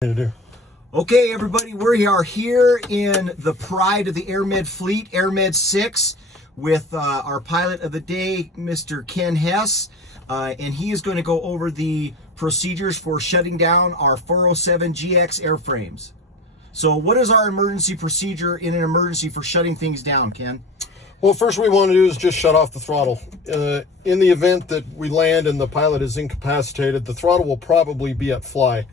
Okay, everybody, we are here in the pride of the AirMed fleet, AirMed 6, with our pilot of the day, Mr. Ken Hess, and he is going to go over the procedures for shutting down our 407 GX airframes. So what is our emergency procedure in an emergency for shutting things down, Ken? Well, first we want to do is just shut off the throttle. In the event that we land and the pilot is incapacitated, the throttle will probably be at fly.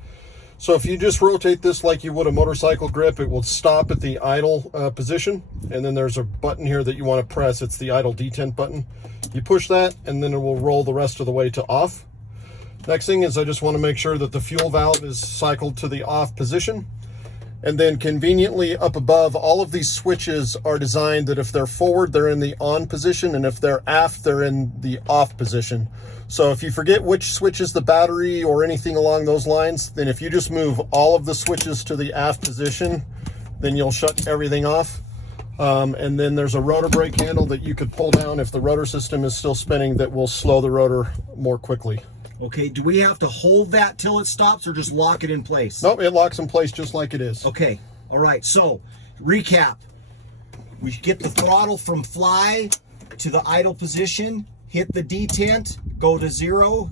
So if you just rotate this like you would a motorcycle grip, it will stop at the idle position. And then there's a button here that you want to press. It's the idle detent button. You push that and then it will roll the rest of the way to off. Next thing is I just want to make sure that the fuel valve is cycled to the off position. And then conveniently up above, all of these switches are designed that if they're forward, they're in the on position, and if they're aft, they're in the off position. So if you forget which switch is the battery or anything along those lines, then if you just move all of the switches to the aft position, then you'll shut everything off. And then there's a rotor brake handle that you could pull down if the rotor system is still spinning that will slow the rotor more quickly. Okay, do we have to hold that till it stops or just lock it in place? Nope, it locks in place just like it is. Okay, all right, so recap. We get the throttle from fly to the idle position, hit the detent, go to 0,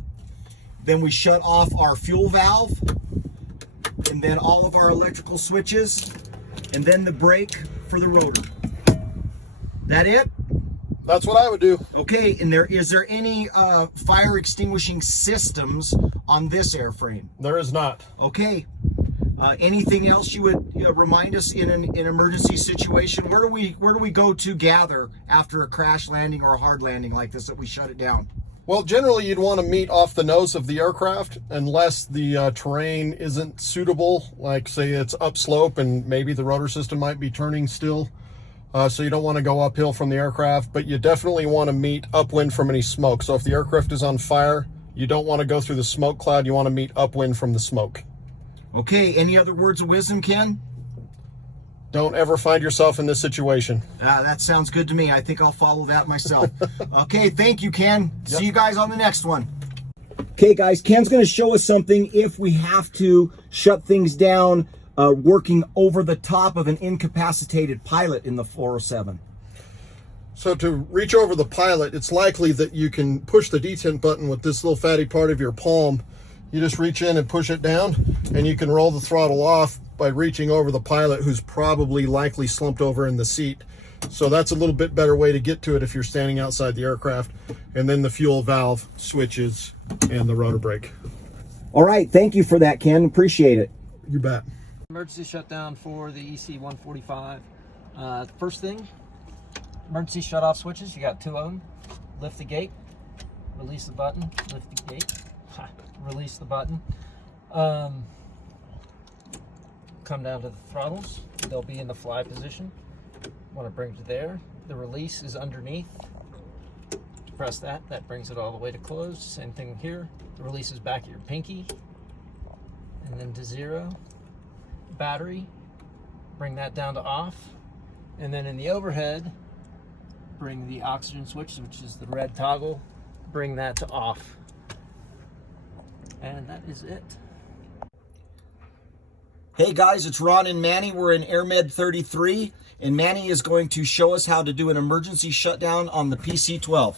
then we shut off our fuel valve, and then all of our electrical switches, and then the brake for the rotor. That it? That's what I would do. Okay, and is there any fire extinguishing systems on this airframe? There is not. Okay. Anything else you would remind us in an emergency situation? Where do we go to gather after a crash landing or a hard landing like this that we shut it down? Well, generally you'd want to meet off the nose of the aircraft unless the terrain isn't suitable, like say it's upslope and maybe the rotor system might be turning still. So you don't want to go uphill from the aircraft, but you definitely want to meet upwind from any smoke. So if the aircraft is on fire, you don't want to go through the smoke cloud. You want to meet upwind from the smoke. Okay, any other words of wisdom, Ken? Don't ever find yourself in this situation. That sounds good to me. I think I'll follow that myself. Okay, thank you, Ken. Yep. See you guys on the next one. Okay, guys, Ken's going to show us something if we have to shut things down working over the top of an incapacitated pilot in the 407. So to reach over the pilot, it's likely that you can push the detent button with this little fatty part of your palm. You just reach in and push it down, and you can roll the throttle off by reaching over the pilot, who's probably likely slumped over in the seat. So that's a little bit better way to get to it if you're standing outside the aircraft. And then the fuel valve switches and the rotor brake. All right, thank you for that, Ken. Appreciate it. You bet. Emergency shutdown for the EC-145. First thing, emergency shut-off switches. You got 2 of them. Lift the gate, release the button, lift the gate, release the button. Come down to the throttles. They'll be in the fly position. Want to bring to there. The release is underneath. Press that. That brings it all the way to close. Same thing here. The release is back at your pinky. And then to 0. Battery, bring that down to off, and then in the overhead bring the oxygen switch, which is the red toggle, bring that to off, and that is it. Hey guys, it's Ron and Manny. We're in AirMed 33, and Manny is going to show us how to do an emergency shutdown on the PC-12.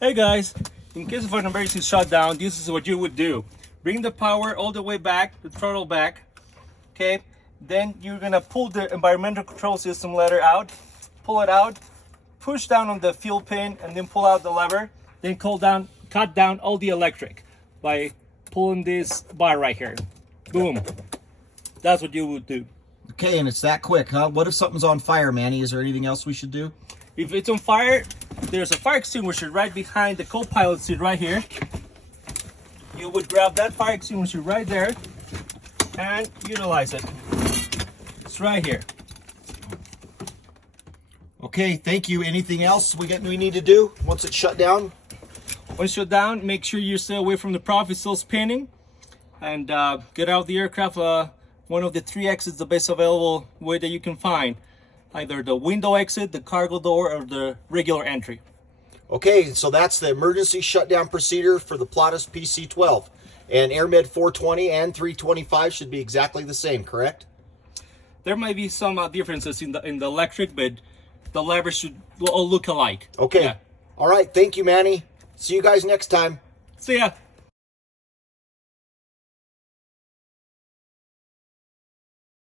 Hey guys, in case of an emergency shutdown, this is what you would do. Bring the power all the way back, the throttle back. Okay, then you're gonna pull the environmental control system lever out, pull it out, push down on the fuel pin, and then pull out the lever. Then cut down all the electric by pulling this bar right here. Boom. That's what you would do. Okay, and it's that quick, huh? What if something's on fire, Manny? Is there anything else we should do? If it's on fire, there's a fire extinguisher right behind the co-pilot seat right here. You would grab that fire extinguisher right there and utilize it. It's right here. Okay, thank you. Anything else we need to do once it's shut down? Once you're down, make sure you stay away from the prop. It's still spinning, and get out of the aircraft. One of the 3 exits, the best available way that you can find. Either the window exit, the cargo door, or the regular entry. Okay, so that's the emergency shutdown procedure for the Pilatus PC-12. And AirMed 420 and 325 should be exactly the same, correct? There might be some differences in the electric, but the levers should all look alike. Okay. Yeah. All right. Thank you, Manny. See you guys next time. See ya.